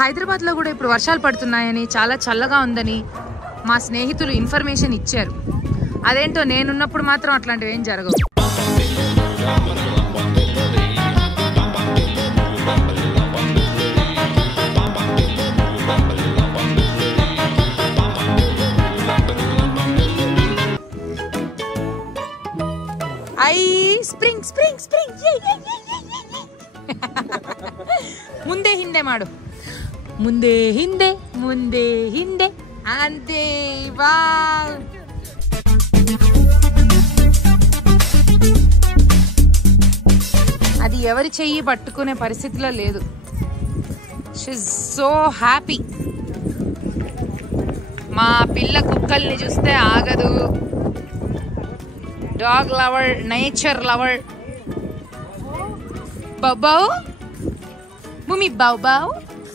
హైదరాబాద్లో కూడా ఇప్పుడు వర్షాలు పడుతున్నాయని, చాలా చల్లగా ఉందని మా స్నేహితులు ఇన్ఫర్మేషన్ ఇచ్చారు. అదేంటో నేనున్నప్పుడు మాత్రం అట్లాంటివి ఏం జరగవు. ಸ್ಪ್ರಿಂಗ್ ಸ್ಪ್ರಿಂಗ್ ಸ್ಪ್ರಿಂಗ್ ಮುಂದೆ ಹಿಂದೆ ಮಾಡು, ಮುಂದೆ ಹಿಂದೆ ಮುಂದೆ ಹಿಂದೆ ಅಂತೆ. ವಾ అది ఎవరి చెయ్యి పట్టుకునే పరిస్థితిలో లేదు. She is so happy. మా పిల్ల కుక్కల్ని చూస్తే ఆగదు. Dog lover, nature lover. Bow bow, mummy bow bow.